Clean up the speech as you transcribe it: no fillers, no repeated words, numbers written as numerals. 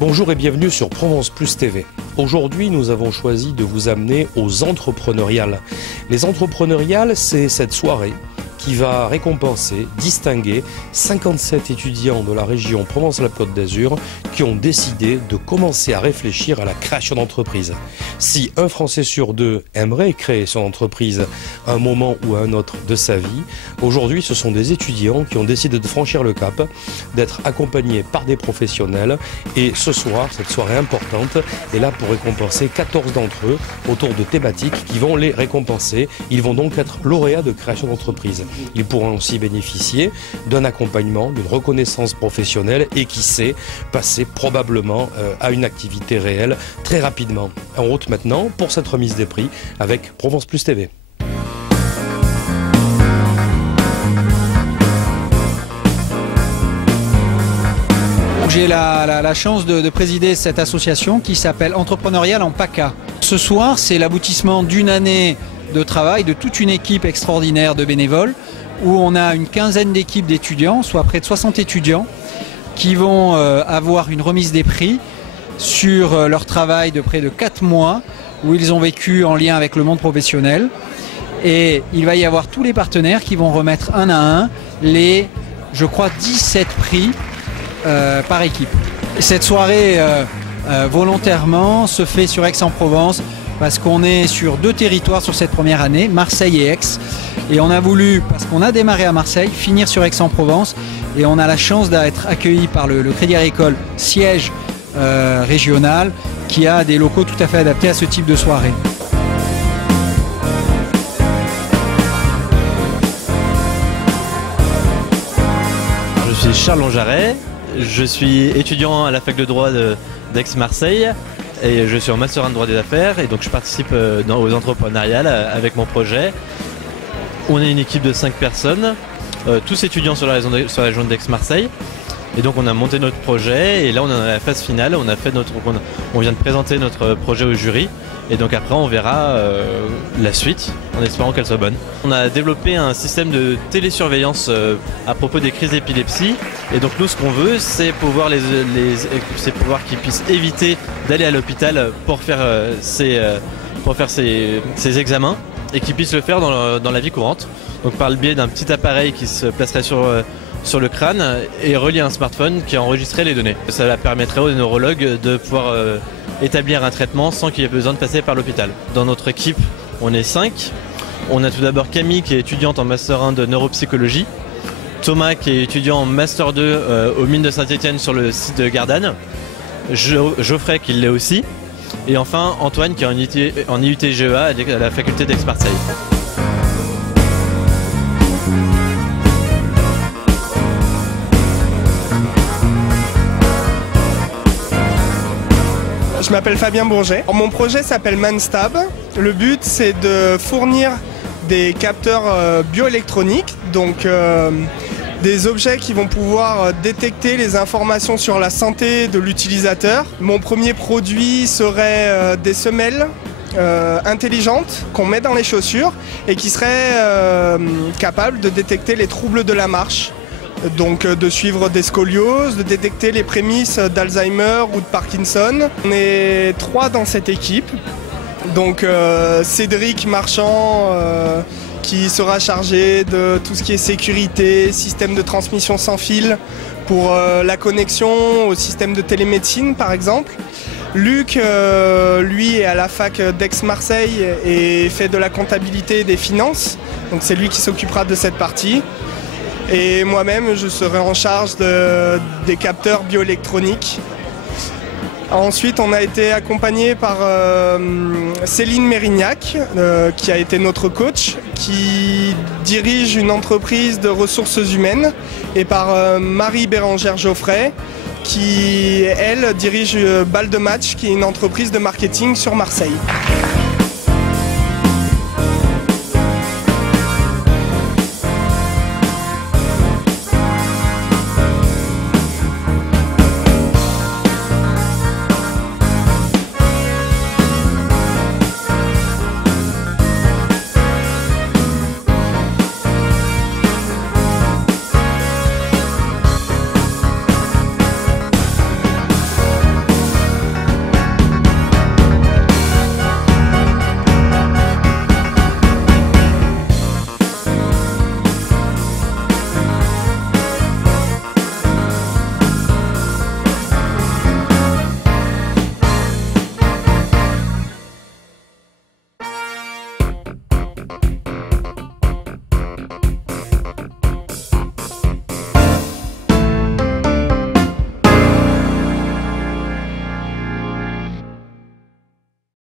Bonjour et bienvenue sur Provence Plus TV. Aujourd'hui, nous avons choisi de vous amener aux entrepreneuriales. Les entrepreneuriales, c'est cette soirée qui va récompenser, distinguer 57 étudiants de la région Provence-Alpes-Côte d'Azur qui ont décidé de commencer à réfléchir à la création d'entreprise. Si un Français sur deux aimerait créer son entreprise à un moment ou à un autre de sa vie, aujourd'hui ce sont des étudiants qui ont décidé de franchir le cap, d'être accompagnés par des professionnels et ce soir, cette soirée importante est là pour récompenser 14 d'entre eux autour de thématiques qui vont les récompenser. Ils vont donc être lauréats de création d'entreprise. Ils pourront aussi bénéficier d'un accompagnement, d'une reconnaissance professionnelle et qui sait, passer probablement à une activité réelle très rapidement. En route maintenant pour cette remise des prix avec Provence Plus TV. J'ai la chance de présider cette association qui s'appelle Entrepreneurial en PACA. Ce soir, c'est l'aboutissement d'une année de travail de toute une équipe extraordinaire de bénévoles où on a une quinzaine d'équipes d'étudiants, soit près de 60 étudiants qui vont avoir une remise des prix sur leur travail de près de 4 mois où ils ont vécu en lien avec le monde professionnel. Et il va y avoir tous les partenaires qui vont remettre un à un les, je crois, 17 prix par équipe. Cette soirée volontairement se fait sur Aix-en-Provence parce qu'on est sur 2 territoires sur cette première année, Marseille et Aix. Et on a voulu, parce qu'on a démarré à Marseille, finir sur Aix-en-Provence. Et on a la chance d'être accueilli par le Crédit Agricole siège régional qui a des locaux tout à fait adaptés à ce type de soirée. Je suis Charles Lonjaret, je suis étudiant à la fac de droit d'Aix-Marseille et je suis en master 1 de droit des affaires et donc je participe aux entrepreneuriales avec mon projet. On est une équipe de 5 personnes, tous étudiants sur la région d'Aix-Marseille. Et donc on a monté notre projet et là on est dans la phase finale, on vient de présenter notre projet au jury et donc après on verra la suite en espérant qu'elle soit bonne. On a développé un système de télésurveillance à propos des crises d'épilepsie et donc nous ce qu'on veut c'est pouvoir qu'ils puissent éviter d'aller à l'hôpital pour faire ces examens et qu'ils puissent le faire dans la vie courante. Donc par le biais d'un petit appareil qui se placerait sur le crâne et relié à un smartphone qui enregistrait les données. Ça permettrait aux neurologues de pouvoir établir un traitement sans qu'il y ait besoin de passer par l'hôpital. Dans notre équipe, on est 5. On a tout d'abord Camille qui est étudiante en Master 1 de neuropsychologie, Thomas qui est étudiant en Master 2 aux mines de Saint-Étienne sur le site de Gardanne, Geoffrey qui l'est aussi, et enfin Antoine qui est en IUT-GEA à la faculté d'Aix-Marseille. Je m'appelle Fabien Bourget. Mon projet s'appelle ManStab. Le but c'est de fournir des capteurs bioélectroniques, donc des objets qui vont pouvoir détecter les informations sur la santé de l'utilisateur. Mon premier produit serait des semelles intelligentes qu'on met dans les chaussures et qui seraient capables de détecter les troubles de la marche. Donc de suivre des scolioses, de détecter les prémices d'Alzheimer ou de Parkinson. On est 3 dans cette équipe. Donc Cédric Marchand qui sera chargé de tout ce qui est sécurité, système de transmission sans fil pour la connexion au système de télémédecine par exemple. Luc, lui, est à la fac d'Aix-Marseille et fait de la comptabilité et des finances. Donc c'est lui qui s'occupera de cette partie. Et moi-même, je serai en charge des capteurs bioélectroniques. Ensuite, on a été accompagné par Céline Mérignac, qui a été notre coach, qui dirige une entreprise de ressources humaines, et par Marie Bérangère Geoffrey, qui, elle, dirige Balle de Match, qui est une entreprise de marketing sur Marseille.